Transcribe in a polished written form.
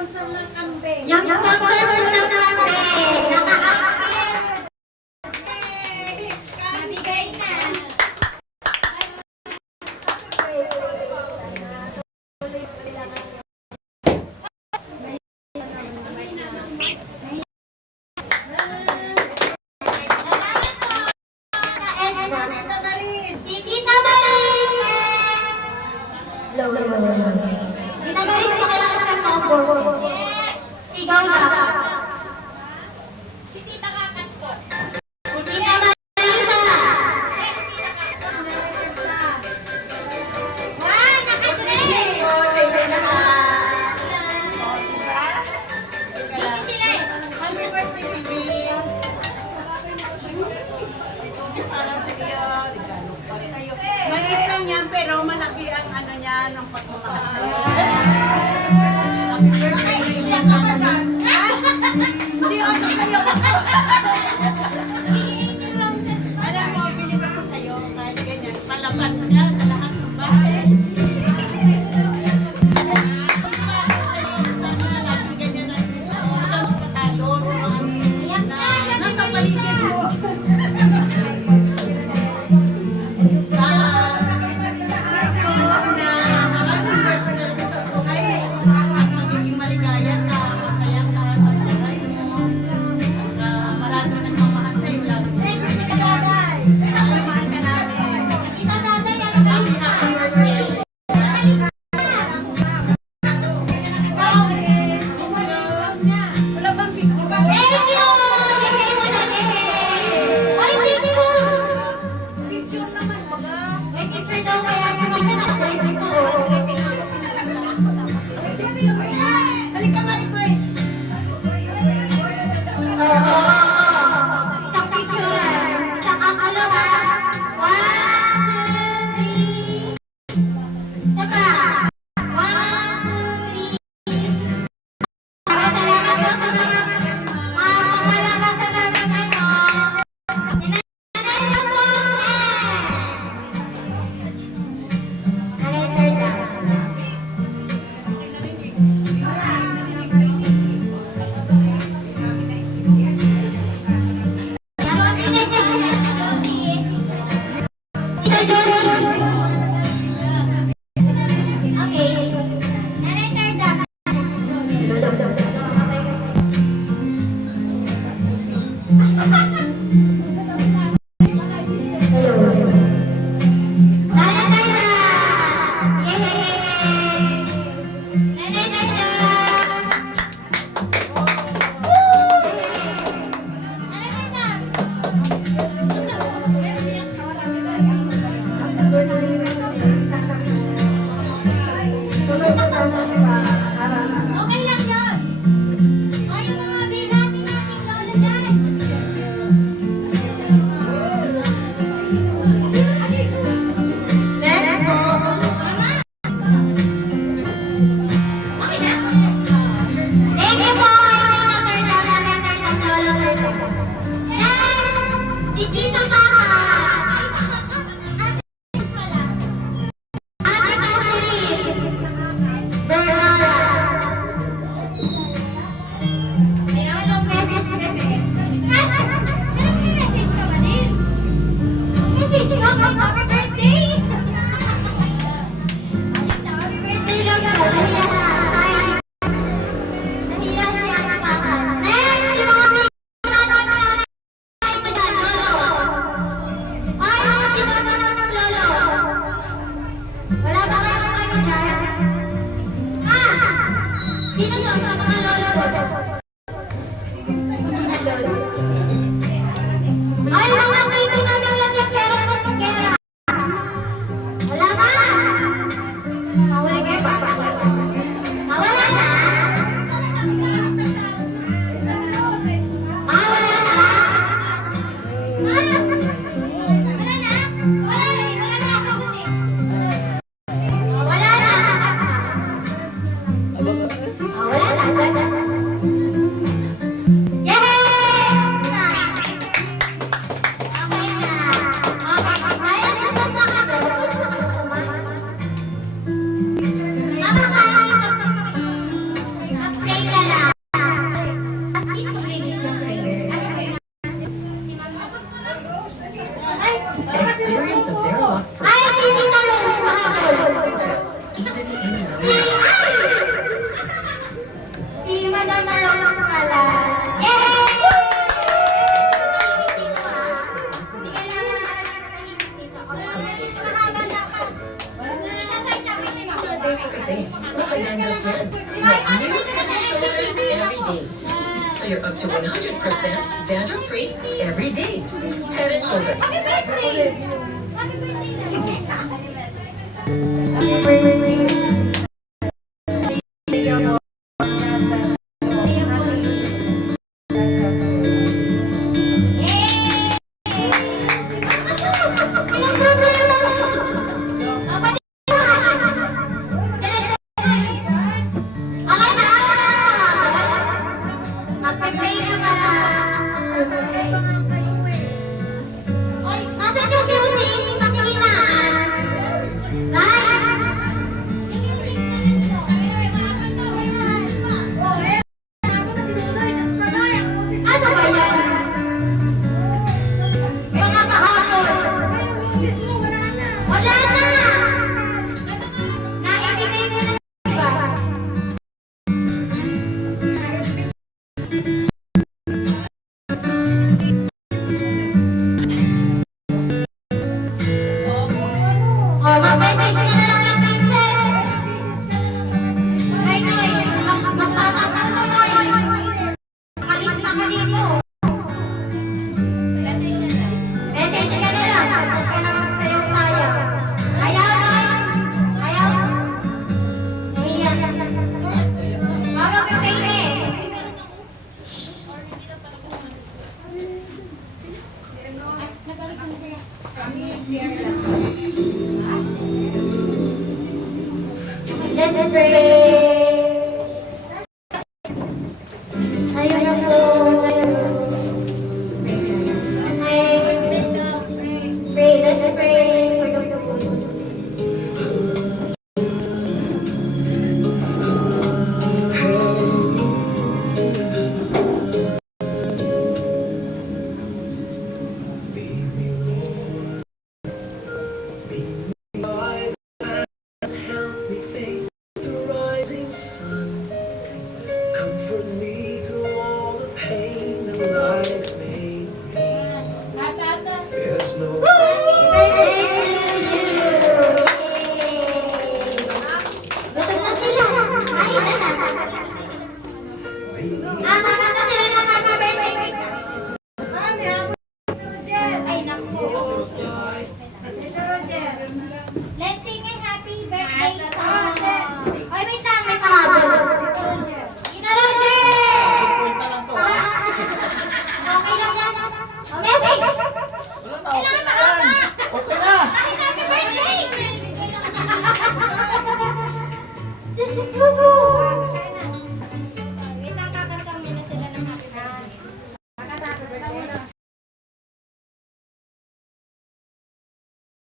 Yung sponsor mo ng kambing, naka-active. Nabigay na. Si Tita Maris! Hello. Tita Maris, pakalakas ang combo. Sigaw na. Si Tita Kakat po. Si Tita Marisa. Wow, nakadress! Busy sila eh. Happy birthday, baby! Para sa iyo, regalo pa sa'yo. Maliit lang yan, pero malaki ang ano niya, ng pagmamahal sa'yo. Happy birthday! Iyak ka ba dyan? Hindi ako sa'yo. Bigyan lang sa Alam mo, bilib ako sa'yo. Kahit ganyan, palaban mo niya sa lahat ng bahay. Sana laging ganyan natin sa mga patalo. Nasa paligid mo. Okay lang yun. Ay, yung mga binati nating lola dyan. Let's go. Mama. Okay na. Thank you po. Si Tito Kaka. Ate Catherine. Bernala. Ayan, ang message. Pero may message ka ba din? Message ka ba? Happy birthday! Happy birthday lang ka. Daliya na. Hi. Daliya si Ate Kaka. Next, yung mga pinag-aaral natin dyan, Lolo. Ay, mga pinag-aaral ng Lolo. Wala ba kayo dyan? Sino to? Sa mga lolo ko. Ay, mga baby na ng lasing pero masakera. Wala ba? Mahuli kayo ba? Wala na? Wala na? Wala na? Wala na ako buti. Wala na. Wala na. 10. Get new Head and Shoulders every day. So you're up to 100% dandruff-free every day. Head and Shoulders. Happy birthday! Happy birthday!